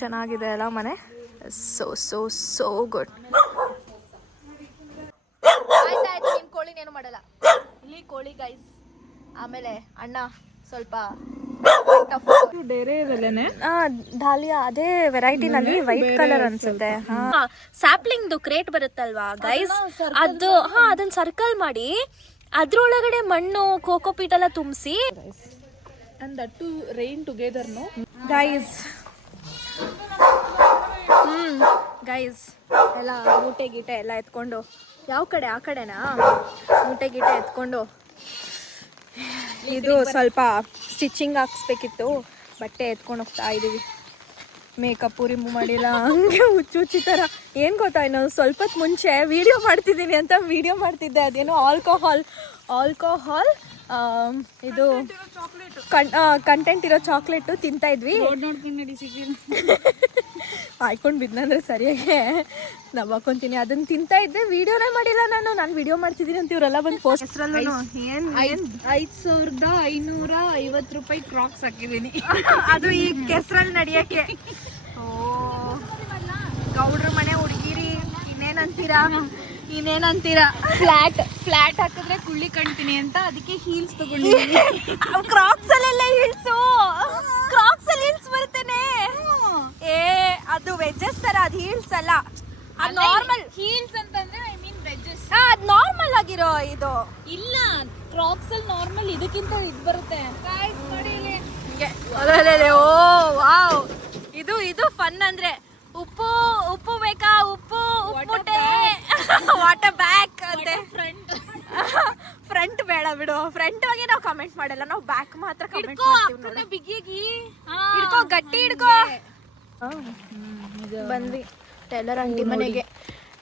ಚೆನ್ನಾಗಿದೆ ಅಲ್ಲ ಮನೆ. So so so good. ಆಯ್ತಾಯ್ತು, ನಿನ್ ಕೋಳಿನೇನು ಮಾಡಲ್ಲ. ಇಲ್ಲಿ ಕೋಳಿ ಗೈಸ್. ಆಮೇಲೆ ಅಣ್ಣ ಸ್ವಲ್ಪ ಡಾಲಿಯಾ ಅದೇ ವೆರೈಟಿನಲ್ಲಿ ವೈಟ್ ಕಲರ್ ಅನ್ಸುತ್ತೆ. ಸ್ಯಾಪ್ಲಿಂಗ್ ಕ್ರೇಟ್ ಬರುತ್ತಲ್ವಾ ಗೈಸ್, ಅದು ಅದನ್ನ ಸರ್ಕಲ್ ಮಾಡಿ ಅದ್ರೊಳಗಡೆ ಮಣ್ಣು ಕೋಕೋಪೀಟ್ ಎಲ್ಲ ತುಂಬಿಸಿ ಗೈಸ್. ಗೈಸ್ ಎಲ್ಲ ಮೂಟೆ ಗೀಟೆ ಎಲ್ಲ ಎತ್ಕೊಂಡು, ಯಾವ ಕಡೆ ಆ ಕಡೆನಾ, ಮೂಟೆ ಗೀಟೆ ಎತ್ಕೊಂಡು ಇದು ಸ್ವಲ್ಪ ಸ್ಟಿಚಿಂಗ್ ಹಾಕ್ಸ್ಬೇಕಿತ್ತು, ಬಟ್ಟೆ ಎತ್ಕೊಂಡು ಹೋಗ್ತಾ ಇದೀವಿ. ಮೇಕಪ್ ರಿಮೂವ್ ಮಾಡಿಲ್ಲ, ಹಂಗೆ ಹುಚ್ಚಿ ಥರ. ಏನು ಗೊತ್ತಾ, ಇನ್ನು ಸ್ವಲ್ಪ ಹೊತ್ತು ಮುಂಚೆ ವಿಡಿಯೋ ಮಾಡ್ತಿದ್ದೀನಿ ಅಂತ ವಿಡಿಯೋ ಮಾಡ್ತಿದ್ದೆ. ಅದೇನೋ ಆಲ್ಕೋಹಾಲ್ ಇದು ಕಂಟೆಂಟ್ ಇರೋ ಚಾಕ್ಲೇಟು ತಿಂತಾ ಇದ್ವಿ. ಹಾಯ್ಕೊಂಡು ಬಿದ್ನಂದ್ರೆ ಸರಿಯಾಗಿ ನಾವು ಹಾಕೊಂತೀನಿ. ಅದನ್ನ ತಿಂತಾ ಇದ್ದೆ, ವಿಡಿಯೋನೇ ಮಾಡಿಲ್ಲ ನಾನು ವಿಡಿಯೋ ಮಾಡ್ತಿದ್ದೀನಿ ಅಂತ ಇವರೆಲ್ಲ ಬಂದು ಪೋಸ್ಟ್. ಹೆಸರಲ್ಲೂ ಏನು 5,550 ರೂಪಾಯಿ ಕ್ರಾಕ್ಸ್ ಹಾಕಿದ್ದೀನಿ. ಅದು ಈ ಕೆಸರಲ್ಲಿ ನಡೆಯಕ್ಕೆ. ಓ ಗೌಡ್ರ ಮನೆ ಹುಡುಗಿರಿ, ಇನ್ನೇನಂತೀರಾ? ಫ್ಲಾಟ್ ಹಾಕಿದ್ರೆ ಕುಳ್ಳಿ ಕಾಣ್ತೀನಿ ಅಂತ ಅದಕ್ಕೆ ಹೀಲ್ಸ್ ತಗೊಂಡಿದ್ದೀನಿ. ಕ್ರಾಕ್ಸ್ ಅಲ್ಲೆಲ್ಲ ಹೀಲ್ಸ್ ಬರ್ತೇನೆ. ಅದು ವೆಜ್ಜಸ್ ತರ, ಅದು ಹೀಲ್ಸ್ ಅಲ್ಲ, ಅದು ನಾರ್ಮಲ್. ಹೀಲ್ಸ್ ಅಂತಂದ್ರೆ ಐ ಮೀನ್ ವೆಜ್ಜಸ್. ಅದು ನಾರ್ಮಲ್ ಆಗಿರೋ ಇದು. ಇಲ್ಲ, ಕ್ರಾಕ್ಸ್ ಅಲ್ಲಿ ನಾರ್ಮಲ್ ಇದಕ್ಕಿಂತ ಇದು ಬರುತ್ತೆ. ನೋಡಿ ಇಲ್ಲಿ. ಓ ವಾವ್, ಇದು ಫನ್ ಅಂದ್ರೆ. ಉಪ್ಪು ಬೇಕಾ? ಉಪ್ಪು ಮುಟ್ಟೆ ವಾಟರ್ ಬ್ಯಾಕ್ ಅಂತೆ. ಫ್ರಂಟ್ ಬೇಡ ಬಿಡು, ಫ್ರಂಟ್ ಬಗ್ಗೆ ನಾವು ಕಮೆಂಟ್ ಮಾಡಲ್ಲ, ನಾವು ಬ್ಯಾಕ್ ಮಾತ್ರ ಕಮೆಂಟ್ ಮಾಡ್ತೀವಿ. ಬಿಗಿಯಾಗಿ ಹಿಡ್ಕೋ, ಗಟ್ಟಿ ಹಿಡ್ಕೋ. ಬಂದ್ವಿ ಟೈಲರ್ ಆಂಟಿ ಮನೆಗೆ.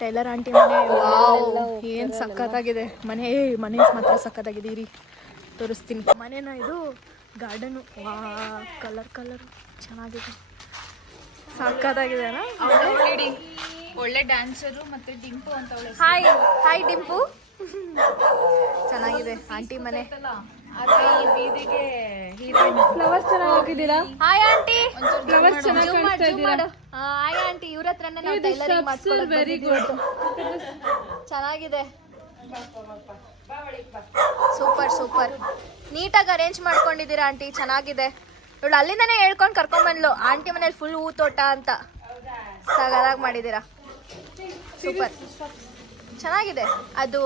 ಟೈಲರ್ ಆಂಟಿ ಮನೆ ಏನ್ ಸಖತ್ತಾಗಿದೆ ಮನೆ. ಮನೆ ಮಾತ್ರ ಸಖತ್ತಾಗಿದೆ. ಇರಿ ತೋರಿಸ್ತೀನಿ ಮನೆನ. ಇದು ಗಾರ್ಡನು. ಕಲರ್ ಚೆನ್ನಾಗಿದೆ, ಸಖತ್ತಾಗಿದೆ. ಒಳ್ಳೆ ಡ್ಯಾನ್ಸರು ಮತ್ತೆ ಡಿಂಪು ಅಂತ. ಹಾಯ್ ಡಿಂಪು. ಚೆನ್ನಾಗಿದೆ ಆಂಟಿ ಮನೆ. ಫ್ಲವರ್ಸ್ ಚೆನ್ನಾಗಿ ಹಾಕಿದ್ದೀರಾ. Hi aunty. ಫ್ಲವರ್ಸ್ ಚೆನ್ನಾಗಿ ಕಾಣಿಸ್ತಾ ಇದ್ದೀರಾ. Hi aunty. ಇವ್ರ ಹತ್ರನೇ ನಾವು ಟೈಲರಿಂಗ್ ಮಾಡ್ಕೊಳ್ಳೋದು. Very good. ಚೆನ್ನಾಗಿದೆ, ಸೂಪರ್. ನೀಟಾಗಿ ಅರೇಂಜ್ ಮಾಡ್ಕೊಂಡಿದ್ದೀರಾ ಆಂಟಿ, ಚೆನ್ನಾಗಿದೆ. ಇವಳು ಅಲ್ಲಿಂದಾನೇ ಹೇಳ್ಕೊಂಡು ಕರ್ಕೊಂಡ್ಬಂದ್ಲು, ಆಂಟಿ ಮನೇಲಿ ಫುಲ್ ಹೂ ತೋಟ ಅಂತ. ಸಗದಾಗಿ ಮಾಡಿದ್ದೀರಾ, ಸೂಪರ್, ಚೆನ್ನಾಗಿದೆ. ಅದು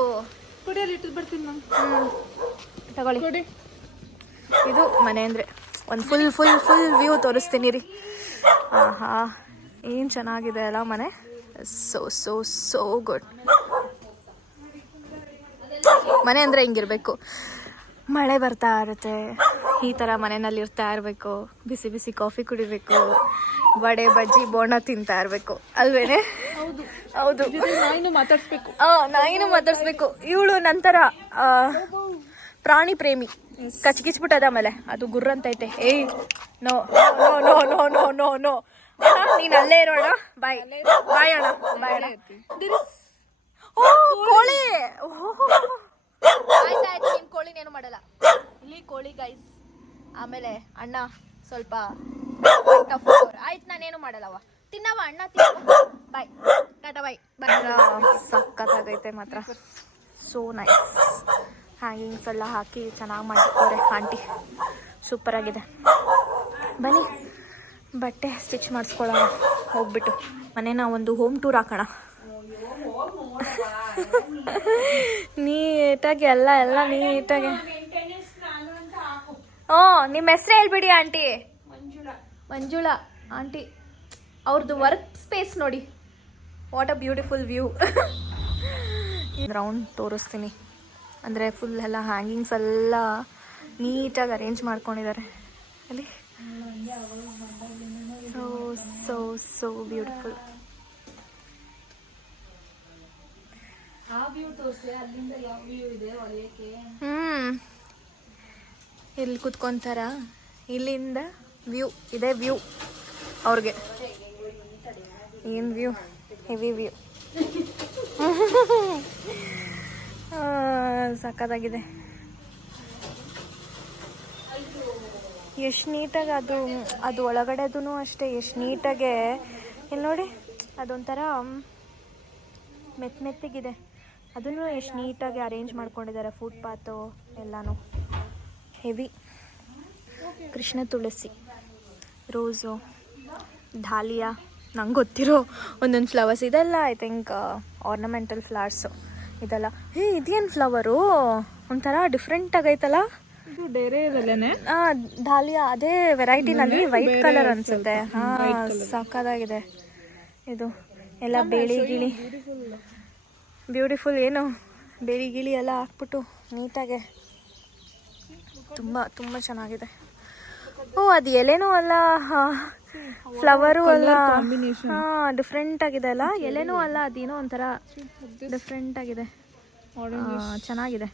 ತಗೊಳ್ಳಿ. ಇದು ಮನೆ ಅಂದರೆ ಒಂದು ಫುಲ್ ವ್ಯೂ ತೋರಿಸ್ತೀನಿ ರೀ. ಆಹಾ, ಏನು ಚೆನ್ನಾಗಿದೆ ಅಲ್ಲ ಮನೆ. So good. ಮನೆ ಅಂದರೆ ಹಿಂಗಿರ್ಬೇಕು, ಮಳೆ ಬರ್ತಾ ಇರುತ್ತೆ, ಈ ಥರ ಮನೆಯಲ್ಲಿ ಇರ್ತಾ ಇರಬೇಕು, ಬಿಸಿ ಕಾಫಿ ಕುಡಿಬೇಕು, ವಡೆ ಬಜ್ಜಿ ಬೋಂಡ ತಿಂತಾ ಇರಬೇಕು ಅಲ್ವೇನೆ? ಹೌದು. ನಾಯಿನೂ ಮಾತಾಡ್ಸ್ಬೇಕು. ಇವಳು ನಂತರ ಪ್ರಾಣಿ ಪ್ರೇಮಿ. ಕಚ್ಕಿಚ್ಬಿಟ್ಟದ ಆಮೇಲೆ ಅದು ಗುರ್ರಂತೈತೆ. ಏಯ್ ನೋ, ನೀನ್ ಅಲ್ಲೇ ಇರೋಣ. ಬಾಯ್ ಅಣ್ಣ. ಓ ಕೋಳಿ. ಆಯ್ತಾಯ್ತು, ನಿನ್ ಕೋಳಿನೇನು ಮಾಡಲ್ಲ. ಇಲ್ಲಿ ಕೋಳಿ ಗೈಸ್. ಆಮೇಲೆ ಅಣ್ಣ ಸ್ವಲ್ಪ ಆಯ್ತು, ನಾನೇನು ಮಾಡಲ್ಲವ. ತಿನ್ನವ ಅಣ್ಣ, ಬಾಯ್ ಟಾಟಾ ಬಾಯ್. ಸಖತ್ತಾಗೈತೆ ಮಾತ್ರ, ಸೋ ನೈಸ್. ಹ್ಯಾಂಗಿಂಗ್ಸ್ ಎಲ್ಲ ಹಾಕಿ ಚೆನ್ನಾಗಿ ಮಾಡಿಕೊರೆ ಆಂಟಿ, ಸೂಪರ್ ಆಗಿದೆ. ಬನ್ನಿ ಬಟ್ಟೆ ಸ್ಟಿಚ್ ಮಾಡಿಸ್ಕೊಳ್ಳೋಣ ಹೋಗ್ಬಿಟ್ಟು. ಮನೇನ ಒಂದು ಹೋಮ್ ಟೂರ್ ಹಾಕೋಣ. ನೀಟಾಗಿ ಎಲ್ಲ ನೀಟಾಗಿ. ನಿಮ್ಮ ಹೆಸರು ಹೇಳ್ಬಿಡಿ ಆಂಟಿ. ಮಂಜುಳಾ ಆಂಟಿ. ಅವ್ರದ್ದು ವರ್ಕ್ ಸ್ಪೇಸ್ ನೋಡಿ, what a beautiful view. Round ತೋರಿಸ್ತೀನಿ. ಅಂದರೆ ಫುಲ್ ಎಲ್ಲ ಹ್ಯಾಂಗಿಂಗ್ಸ್ ಎಲ್ಲ ನೀಟಾಗಿ ಅರೇಂಜ್ ಮಾಡ್ಕೊಂಡಿದ್ದಾರೆ ಅಲ್ಲಿ. So beautiful. ಇಲ್ಲಿ ಕುತ್ಕೊಂತಾರ, ಇಲ್ಲಿಂದ ವ್ಯೂ ಇದೆ. ವ್ಯೂ ಅವ್ರಿಗೆ ಏನು ವ್ಯೂ, ಹೆವಿ ವ್ಯೂ. ಸಖತ್ತಾಗಿದೆ. ಎಷ್ಟು ನೀಟಾಗಿ ಅದು ಒಳಗಡೆದೂ ಅಷ್ಟೇ ಎಷ್ಟು ನೀಟಾಗೆ ಇಲ್ಲಿ ನೋಡಿ ಅದೊಂಥರ ಮೆತ್ತಿಗಿದೆ ಅದನ್ನು ಎಷ್ಟು ನೀಟಾಗಿ ಅರೇಂಜ್ ಮಾಡ್ಕೊಂಡಿದ್ದಾರೆ ಫುಟ್ಪಾತು ಎಲ್ಲನೂ ಹೆವಿ. ಕೃಷ್ಣ ತುಳಸಿ, ರೋಸು, ಢಾಲಿಯಾ, ನಂಗೆ ಗೊತ್ತಿರೋ ಒಂದೊಂದು ಫ್ಲವರ್ಸ್ ಇದೆಲ್ಲ ಐ ಥಿಂಕ್ ಆರ್ನಮೆಂಟಲ್ ಫ್ಲವರ್ಸು ಇದೆಲ್ಲ. ಇದೇನು ಫ್ಲವರು ಒಂಥರ ಡಿಫ್ರೆಂಟ್ ಆಗೈತಲ್ಲ. ಇದು ಡೇರೆ ಇದಲ್ಲೇನೆ ಢಾಲಿಯಾ ಅದೇ ವೆರೈಟಿನಲ್ಲಿ ವೈಟ್ ಕಲರ್ ಅನ್ಸುತ್ತೆ. ಹಾಂ ಸಾಕಾಗಿದೆ ಇದು ಎಲ್ಲ ಬೇಳಿ ಗಿಳಿ ಬ್ಯೂಟಿಫುಲ್. ಏನು ಬೇಳಿ ಗಿಳಿ ಎಲ್ಲ ಹಾಕ್ಬಿಟ್ಟು ನೀಟಾಗೆ ತುಂಬ ಚೆನ್ನಾಗಿದೆ. ಅದು ಎಲೆನೂ ಅಲ್ಲ ಫ್ಲವರು ಅಲ್ಲ, ಹಾಂ ಡಿಫ್ರೆಂಟ್ ಆಗಿದೆ ಅಲ್ಲ. ಎಲೆನೂ ಅಲ್ಲ, ಅದೇನೋ ಒಂಥರ ಡಿಫ್ರೆಂಟ್ ಆಗಿದೆ, ಚೆನ್ನಾಗಿದೆ.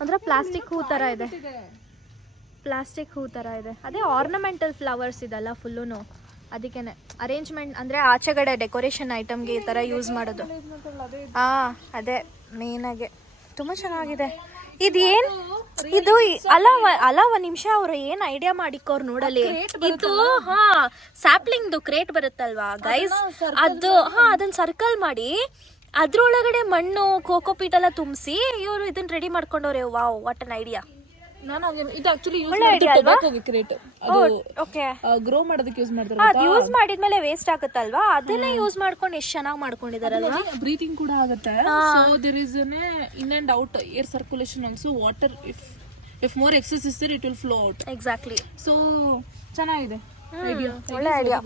ಒಂಥರ ಪ್ಲಾಸ್ಟಿಕ್ ಹೂ ಥರ ಇದೆ, ಅದೇ ಆರ್ನಮೆಂಟಲ್ ಫ್ಲವರ್ಸ್ ಇದೆಲ್ಲ ಫುಲ್ಲೂ. ಅದಕ್ಕೇನೆ ಅರೇಂಜ್ಮೆಂಟ್ ಅಂದರೆ ಆಚೆಗಡೆ ಡೆಕೋರೇಷನ್ ಐಟಮ್ಗೆ ಈ ಥರ ಯೂಸ್ ಮಾಡೋದು. ಹಾಂ ಅದೇ ಮೇನಾಗೆ ತುಂಬ ಚೆನ್ನಾಗಿದೆ. ಇದು ಅಲ್ಲ ಒಂದ್ ನಿಮಿಷ ಅವ್ರು ಏನ್ ಐಡಿಯಾ ಮಾಡಿಕೋರ್ ನೋಡಲಿ. ಇದು ಸ್ಯಾಪ್ಲಿಂಗ್ದು ಕ್ರೇಟ್ ಬರುತ್ತಲ್ವಾ ಗೈಸ್, ಅದನ್ನ ಸರ್ಕಲ್ ಮಾಡಿ ಅದ್ರೊಳಗಡೆ ಮಣ್ಣು ಕೋಕೋಪೀಟ್ ಎಲ್ಲ ತುಂಬಿಸಿ ಇವರು ಇದನ್ನ ರೆಡಿ ಮಾಡ್ಕೊಂಡವ್ರೆ. Wow, what an idea. ಇದು ಆಕ್ಚುಲಿ ಗ್ರೋ ಮಾಡೋದಕ್ಕೆ ಯೂಸ್ ಮಾಡ್ತಾರೆ. ಯೂಸ್ ಮಾಡಿದ್ಮೇಲೆ ವೇಸ್ಟ್ ಆಗುತ್ತಲ್ವಾ, ಅದನ್ನೇ ಯೂಸ್ ಮಾಡ್ಕೊಂಡು ಎಷ್ಟು ಚೆನ್ನಾಗಿ ಮಾಡ್ಕೊಂಡಿದಾರಲ್ವಾ. ಬ್ರೀತಿಂಗ್ ಕೂಡ ಆಗುತ್ತೆ. So there is in and out air circulation also. Water if more excess is there it will flow out. Exactly. So ಚೆನ್ನಾಗಿದೆ, ಒಳ್ಳೆ ಐಡಿಯಾ,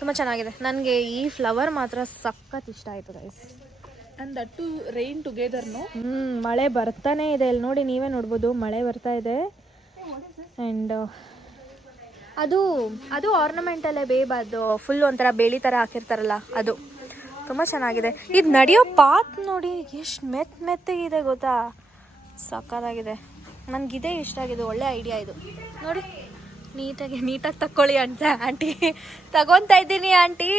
ತುಂಬ ಚೆನ್ನಾಗಿದೆ. ನನಗೆ ಈ ಫ್ಲವರ್ ಮಾತ್ರ ಸಖತ್ ಇಷ್ಟ ಆಯ್ತು guys. And that too rain together. ಮಳೆ ಬರ್ತಾನೆ ಇದೆ, ಇಲ್ಲಿ ನೋಡಿ ನೀವೇ ನೋಡ್ಬೋದು ಮಳೆ ಬರ್ತಾ ಇದೆ. ಆ್ಯಂಡ್ ಅದು ಆರ್ನಮೆಂಟಲ್ಲೇ ಬೇಬ್, ಅದು ಫುಲ್ ಒಂಥರ ಬೇಲಿ ಥರ ಹಾಕಿರ್ತಾರಲ್ಲ ಅದು ತುಂಬ ಚೆನ್ನಾಗಿದೆ. ಇದು ನಡೆಯೋ ಪಾತ್ ನೋಡಿ ಎಷ್ಟು ಮೆತ್ತಗಿದೆ ಗೊತ್ತಾ, ಸಕ್ಕತ್ತಾಗಿದೆ. ನನಗಿದೇ ಇಷ್ಟ ಆಗಿದೆ, ಒಳ್ಳೆ ಐಡಿಯಾ ಇದು. ನೋಡಿ ನೀಟಾಗಿ ತಕ್ಕೊಳ್ಳಿ ಅಂತ ಆಂಟಿ, ತಗೊತಾ ಇದ್ದೀನಿ ಆಂಟಿ.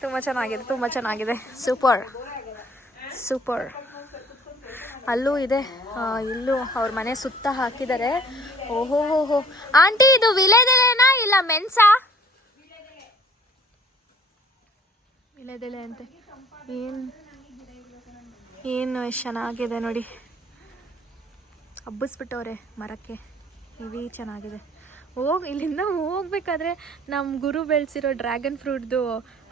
ತುಂಬ ಚೆನ್ನಾಗಿದೆ. ಸೂಪರ್. ಅಲ್ಲೂ ಇದೆ, ಇಲ್ಲೂ ಅವ್ರ ಮನೆ ಸುತ್ತ ಹಾಕಿದ್ದಾರೆ. ಓಹೋ ಆಂಟಿ, ಇದು ವಿಳೆದೆಲೆನಾ ಇಲ್ಲ ಮೆಣಸಾ? ವಿಳೆದೆಲೆ ಅಂತೆ. ಏನು ಎಷ್ಟು ಚೆನ್ನಾಗಿದೆ ನೋಡಿ, ಹಬ್ಬಿಸ್ಬಿಟ್ಟವ್ರೆ ಮರಕ್ಕೆ. ಹೆವಿ ಚೆನ್ನಾಗಿದೆ. ಇಲ್ಲಿಂದ ಹೋಗ್ಬೇಕಾದ್ರೆ ನಮ್ಮ ಗುರು ಬೆಳೆಸಿರೋ ಡ್ರ್ಯಾಗನ್ ಫ್ರೂಟ್ದು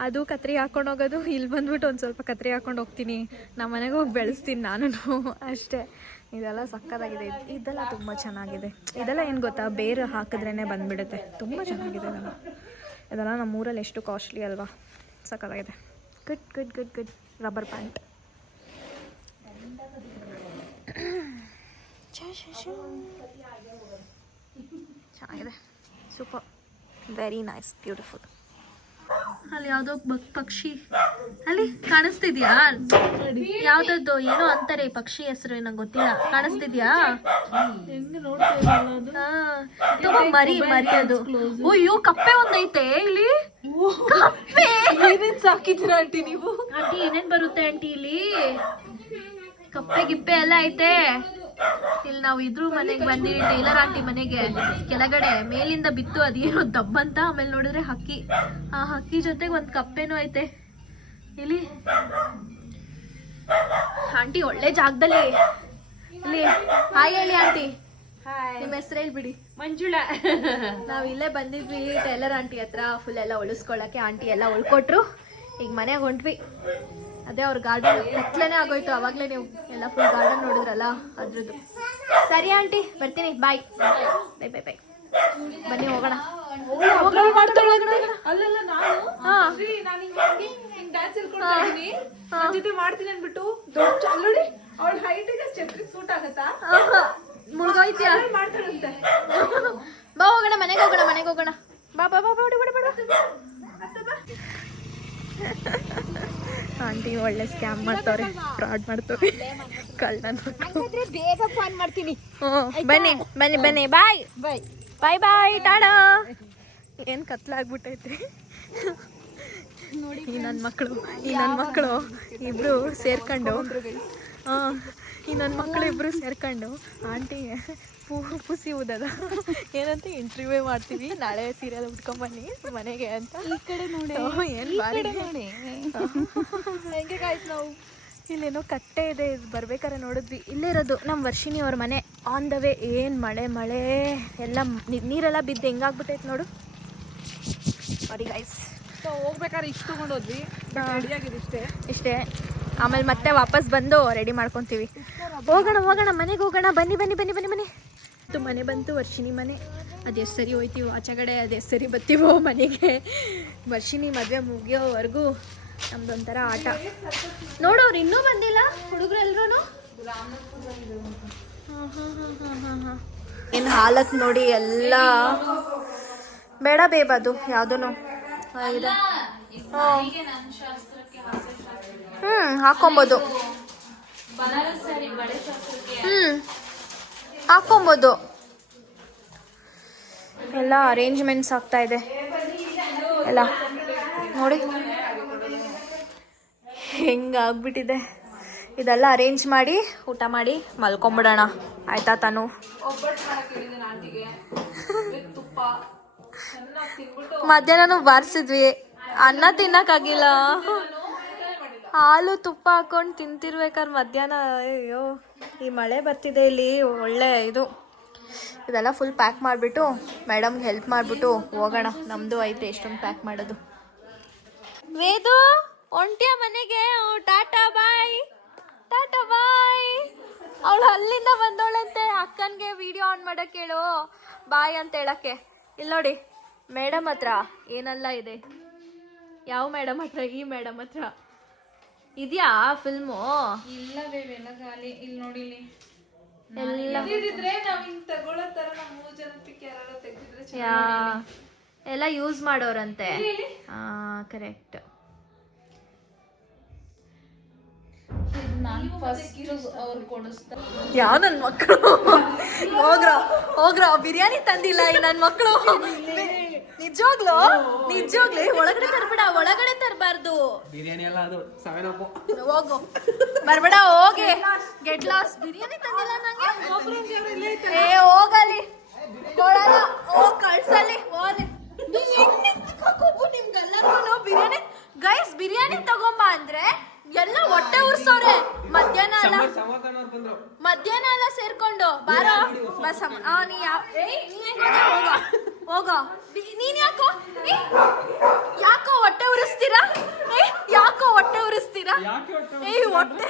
ಅದು ಕತ್ರಿ ಹಾಕೊಂಡು ಹೋಗೋದು. ಇಲ್ಲಿ ಬಂದ್ಬಿಟ್ಟು ಒಂದು ಸ್ವಲ್ಪ ಕತ್ರಿ ಹಾಕೊಂಡು ಹೋಗ್ತೀನಿ, ನಮ್ಮ ಮನೆಗೆ ಹೋಗಿ ಬೆಳೆಸ್ತೀನಿ ನಾನು ಅಷ್ಟೇ. ಇದೆಲ್ಲ ಸಕ್ಕತ್ತಾಗಿದೆ. ಇದೆಲ್ಲ ತುಂಬ ಚೆನ್ನಾಗಿದೆ. ಇದೆಲ್ಲ ಏನು ಗೊತ್ತಾ, ಬೇರು ಹಾಕಿದ್ರೇ ಬಂದುಬಿಡುತ್ತೆ. ತುಂಬ ಚೆನ್ನಾಗಿದೆ ಇದೆಲ್ಲ. ನಮ್ಮೂರಲ್ಲಿ ಎಷ್ಟು ಕಾಸ್ಟ್ಲಿ ಅಲ್ವಾ, ಸಕ್ಕತ್ತಾಗಿದೆ. ಗುಡ್. ರಬ್ಬರ್ ಪ್ಯಾಂಟ್ ಚೆನ್ನಾಗಿದೆ. Super, very nice, beautiful. ಅಲ್ಲಿ ಯಾವುದೋ ಪಕ್ಷಿ ಅಲ್ಲಿ ಕಾಣಿಸ್ತಿದ್ಯಾ? ಯಾವ್ದದ್ದು ಏನೋ ಅಂತಾರೆ ಪಕ್ಷಿ ಹೆಸರು, ನಂಗೆ ಗೊತ್ತಿಲ್ಲ. ಕಾಣಿಸ್ತಿದ್ಯಾ? ಮರಿ ಅದು. ಅಯ್ಯೋ, ಕಪ್ಪೆ ಒಂದೈತೆ ಇಲ್ಲಿ. ಕಪ್ಪೆ ಸಾಕಿದ್ದೀರಾ ಆಂಟಿ ನೀವು? ಆಂಟಿ ಏನೇನ್ ಬರುತ್ತೆ ಆಂಟಿ ಇಲ್ಲಿ? ಕಪ್ಪೆ ಗಿಪ್ಪೆ ಎಲ್ಲ ಐತೆ ಇಲ್ಲಿ. ನಾವು ಇದ್ರ ಮನೆಗೆ ಬಂದಿವಿ, ಟೈಲರ್ ಆಂಟಿ ಮನೆಗೆ. ಕೆಳಗಡೆ ಮೇಲಿಂದ ಬಿತ್ತು ಅದೇನೋ ದಬ್ಬಂತ. ಆಮೇಲೆ ನೋಡಿದ್ರೆ ಹಕ್ಕಿ, ಆ ಹಕ್ಕಿ ಜೊತೆಗೆ ಒಂದು ಕಪ್ಪೆನೂ ಐತೆ ಇಲ್ಲಿ. ಆಂಟಿ ಒಳ್ಳೆ ಜಾಗದಲ್ಲಿ ಇಲ್ಲಿ. ಹಾಯ್ ಹೇಳಿ ಆಂಟಿ, ನಿಮ್ಮ ಹೆಸರು ಹೇಳ್ಬಿಡಿ. ಮಂಜುಳಾ. ನಾವ್ ಇಲ್ಲೇ ಬಂದಿದ್ವಿ ಟೈಲರ್ ಆಂಟಿ ಹತ್ರ, ಫುಲ್ ಎಲ್ಲ ಹೊಲಿಸ್ಕೊಳಕ್ಕೆ. ಆಂಟಿ ಎಲ್ಲ ಹೊಲ್ಕೊಟ್ರು, ಈಗ ಮನೆಗೆ ಹೊಂಟ್ವಿ. ಅದೇ ಅವ್ರ ಗಾರ್ಡನ್ ಕತ್ಲೇನೆ ಆಗೋಯ್ತು. ಅವಾಗಲೇ ನೀವು ಎಲ್ಲ ಫುಲ್ ಗಾರ್ಡನ್ ನೋಡಿದ್ರಲ್ಲ ಅದ್ರದ್ದು. ಸರಿ ಆಂಟಿ, ಬರ್ತೀನಿ. ಬಾಯ್. ಬನ್ನಿ ಹೋಗೋಣ. ಮಾಡ್ತೀನಿ ಅನ್ಬಿಟ್ಟು ಅವಳ ಹೈಟಿಗೆ ಛತ್ರಿ ಸೂಟ್ ಆಗತ್ತಾ? ಮುಳುಗೋಯ್ತೀಯ? ಮಾಡ್ತಾಳಂತೆ. ಬಾ ಹೋಗೋಣ, ಮನೆಗೆ ಹೋಗೋಣ. ಬಾ ಆಂಟಿ ಒಳ್ಳೆ ಸ್ಕ್ಯಾಮ್ ಮಾಡ್ತಾವ್ರೆ, ಫ್ರಾಡ್ ಮಾಡ್ತಾವ್ರೆ, ಕಳ್ಳನ. ಬೇಗ ಫೋನ್ ಮಾಡ್ತೀನಿ. ಬನ್ನಿ. ಬಾಯ್. ಟಾಡಾ. ಏನ್ ಕತ್ಲಾಗ್ಬಿಟ್ಟೈತ್ರಿ ಈ ನನ್ನ ಮಕ್ಕಳು ಇಬ್ರು ಸೇರ್ಕೊಂಡು ಈ ನನ್ನ ಮಕ್ಕಳು ಇಬ್ಬರು ಸೇರ್ಕೊಂಡು ಆಂಟಿ ಪುಸಿ ಊದದ ಏನಂತ ಇಂಟರ್ವ್ಯೂ ಮಾಡ್ತೀವಿ ನಾಳೆ ಸೀರಿಯಲ್ ಉಟ್ಕೊಂಬನ್ನಿ ಮನೆಗೆ ಅಂತ ಈ ಕಡೆ ನೋಡಿ ಏನು ಬಾರಿ ಹೆಂಗೆ ಗಾಯ್ಸ್ ನಾವು ಇಲ್ಲೇನೋ ಕಟ್ಟೆ ಇದೆ ಬರ್ಬೇಕಾರೆ ನೋಡಿದ್ವಿ ಇಲ್ಲೇ ಇರೋದು ನಮ್ಮ ವರ್ಷಿಣಿ ಅವ್ರ ಮನೆ ಆನ್ ದ ವೇ. ಏನು ಮಳೆ ಎಲ್ಲ ನೀರೆಲ್ಲ ಬಿದ್ದು ಹೆಂಗಾಗ್ಬಿಟ್ಟೈತೆ ನೋಡು ಸಾರಿ ಗೈಸ್. ಸೊ ಹೋಗ್ಬೇಕಾದ್ರೆ ಇಷ್ಟು ತಗೊಂಡೋದ್ವಿ ರೆಡಿಯಾಗಿದೆ ಇಷ್ಟೇ ಆಮೇಲೆ ಮತ್ತೆ ವಾಪಸ್ ಬಂದು ರೆಡಿ ಮಾಡ್ಕೊತೀವಿ. ಹೋಗೋಣ ಮನೆಗೆ ಹೋಗೋಣ ಬನ್ನಿ ಮನೆ ಬಂತು ವರ್ಷಿಣಿ ಮನೆ. ಅದೆಷ್ಟು ಸರಿ ಹೋಯ್ತೀವೋ ಆಚೆಗಡೆ ಅದೆಷ್ಟು ಸರಿ ಬರ್ತೀವೋ ಮನೆಗೆ. ವರ್ಷಿಣಿ ಮದುವೆ ಮುಗಿಯೋವರೆಗೂ ನಮ್ದೊಂಥರ ಆಟ. ನೋಡೋರು ಇನ್ನೂ ಬಂದಿಲ್ಲ ಹುಡುಗರು ಎಲ್ರೂ. ಏನು ಹಾಲತ್ ನೋಡಿ ಎಲ್ಲ ಬೇಡ ಬೇಬ ಅದು ಯಾವುದೂ ಇದೆ. ಹಾಕೊಬೋದು ಹಾಕೊಬೋದು. ಎಲ್ಲ ಅರೇಂಜ್ಮೆಂಟ್ಸ್ ಆಗ್ತಾ ಇದೆ ಎಲ್ಲ ನೋಡಿ ಹೆಂಗಾಗ್ಬಿಟ್ಟಿದೆ. ಇದೆಲ್ಲ ಅರೇಂಜ್ ಮಾಡಿ ಊಟ ಮಾಡಿ ಮಲ್ಕೊಂಬಿಡೋಣ ಆಯ್ತಾ ತಾನು. ಮಧ್ಯಾಹ್ನ ಬಾರಿಸಿದ್ವಿ ಅನ್ನ ತಿನ್ನಕ್ಕಾಗಿಲ್ಲ. ಹಾಲು ತುಪ್ಪ ಹಾಕೊಂಡು ತಿಂತಿರ್ಬೇಕಾದ್ರೆ ಮಧ್ಯಾಹ್ನ ಅಯ್ಯೋ ಈ ಮಳೆ ಬರ್ತಿದೆ ಇಲ್ಲಿ ಒಳ್ಳೆ ಇದು. ಇದೆಲ್ಲ ಫುಲ್ ಪ್ಯಾಕ್ ಮಾಡಿಬಿಟ್ಟು ಮೇಡಮ್ಗೆ ಹೆಲ್ಪ್ ಮಾಡಿಬಿಟ್ಟು ಹೋಗೋಣ. ನಮ್ಮದು ಐತೆ ಎಷ್ಟೊಂದು ಪ್ಯಾಕ್ ಮಾಡೋದು. ವೇದು ಒಂಟಿಯ ಮನೆಗೆ ಟಾಟಾ ಬಾಯ್ ಅವಳು ಅಲ್ಲಿಂದ ಬಂದವಳಂತೆ ಅಕ್ಕನಿಗೆ ವಿಡಿಯೋ ಆನ್ ಮಾಡಕ್ಕೆ ಹೇಳು ಬಾಯ್ ಅಂತ ಹೇಳಕ್ಕೆ. ಇಲ್ಲಿ ನೋಡಿ ಮೇಡಮ್ ಹತ್ರ ಏನೆಲ್ಲ ಇದೆ. ಯಾವ ಮೇಡಮ್ ಹತ್ರ? ಈ ಮೇಡಮ್ ಹತ್ರ ಇದೆಯಾ ಫಿಲ್ಮು? ಇಲ್ಲ ಬೇವೆಲ್ಲ ಖಾಲಿ. ಇಲ್ಲಿ ನೋಡಿ ಇಲ್ಲಿ ಎಲ್ಲ ನಾವ್ ಹಿಂಗ್ ತಗೊಳ್ಳೋ ತರ ನಮ್ಮ 3 ಜನಕ್ಕೆ ಯಾರು ತೆಗ್ದಿದ್ರೆ ಎಲ್ಲ ಯೂಸ್ ಮಾಡೋರಂತೆ. ಕರೆಕ್ಟ್. ನಾನು ಫಸ್ಟ್ ಅವ್ರು ಕೊಡಿಸ್ತಾರೆ. ಯಾವ ನನ್ನ ಮಕ್ಕಳು ಹೋಗ್ರ ಬಿರಿಯಾನಿ ತಂದಿಲ್ಲ ಈ ನನ್ನ ಮಕ್ಕಳು. ನಿಜವಾಗ್ಲೂ ಒಳಗಡೆ ತರಬಾರ್ದು. ಹೋಗು ಬರ್ಬೇಡ ಹೋಗಿ ಗೆಟ್ ಲಾಸ್. ಬಿರಿಯಾನಿ ತಂದಿಲ್ಲ ನಂಗೆ. ಹೋಗಲಿ ಕೊಡಲ್ಲ ಕಳ್ಸಲ್ಲಿ ಹೋಗಿ. ನಿಮ್ಗೆಲ್ಲರಿಗೂ ಬಿರಿಯಾನಿ ಗೈಸ್ ಬಿರಿಯಾನಿ ತಗೊಂಬ ಅಂದ್ರೆ ಎಲ್ಲ ಹೊಟ್ಟೆ ಉರ್ಸೋರೆ. ಮಧ್ಯಾಹ್ನ ಎಲ್ಲ ಸೇರ್ಕೊಂಡು ಬಾರೋ ಬಸ್. ಹೋಗೋ ನೀನ್ ಯಾಕೋ ಹೊಟ್ಟೆ ಉರಿಸ್ತೀರಾ? ಹೊಟ್ಟೆ